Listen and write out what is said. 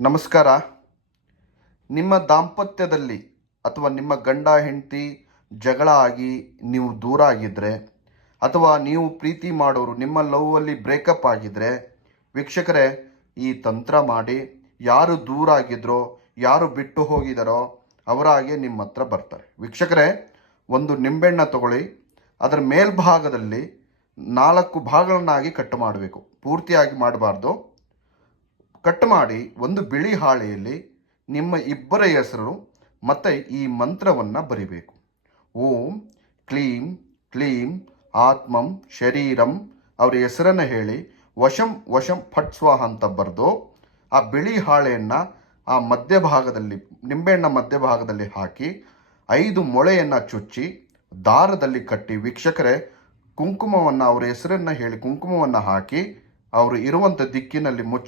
ನಮಸ್ಕಾರ. ನಿಮ್ಮ ದಾಂಪತ್ಯದಲ್ಲಿ ಅಥವಾ ನಿಮ್ಮ ಗಂಡ, ಹೆಂಡತಿ ಜಗಳ ಆಗಿ ನೀವು ದೂರ ಆಗಿದ್ದರೆ ಅಥವಾ ನೀವು ಪ್ರೀತಿ ಮಾಡೋರು ನಿಮ್ಮ ಲವ್ವಲ್ಲಿ ಬ್ರೇಕಪ್ ಆಗಿದ್ದರೆ ವೀಕ್ಷಕರೇ, ಈ ತಂತ್ರ ಮಾಡಿ ಯಾರು ದೂರ ಆಗಿದ್ರೋ, ಯಾರು ಬಿಟ್ಟು ಹೋಗಿದಾರೋ ಅವರಾಗೆ ನಿಮ್ಮ ಹತ್ರ ಬರ್ತಾರೆ. ವೀಕ್ಷಕರೇ, ಒಂದು ನಿಂಬೆಹಣ್ಣ ತಗೊಳ್ಳಿ, ಅದರ ಮೇಲ್ಭಾಗದಲ್ಲಿ ನಾಲ್ಕು ಭಾಗಗಳನ್ನಾಗಿ ಕಟ್ ಮಾಡಬೇಕು. ಪೂರ್ತಿಯಾಗಿ ಮಾಡಬಾರ್ದು. ಕಟ್ ಮಾಡಿ ಒಂದು ಬಿಳಿ ಹಾಳೆಯಲ್ಲಿ ನಿಮ್ಮ ಇಬ್ಬರ ಹೆಸರು ಮತ್ತು ಈ ಮಂತ್ರವನ್ನು ಬರಿಬೇಕು. ಓಂ ಕ್ಲೀಂ ಕ್ಲೀಂ ಆತ್ಮಂ ಶರೀರಂ ಅವರ ಹೆಸರನ್ನು ಹೇಳಿ ವಶಂ ವಶಂ ಫಟ್ ಸ್ವಾಹ ಅಂತ ಬರೆದು ಆ ಬಿಳಿ ಹಾಳೆಯನ್ನು ಆ ಮಧ್ಯಭಾಗದಲ್ಲಿ ನಿಂಬೆಹಣ್ಣ ಮಧ್ಯಭಾಗದಲ್ಲಿ ಹಾಕಿ ಐದು ಮೊಳೆಯನ್ನು ಚುಚ್ಚಿ ದಾರದಲ್ಲಿ ಕಟ್ಟಿ ವೀಕ್ಷಕರೇ ಕುಂಕುಮವನ್ನು ಅವರ ಹೆಸರನ್ನು ಹೇಳಿ ಕುಂಕುಮವನ್ನು ಹಾಕಿ ಅವರು ಇರುವಂಥ ದಿಕ್ಕಿನಲ್ಲಿ ಮುಚ್ಚಿ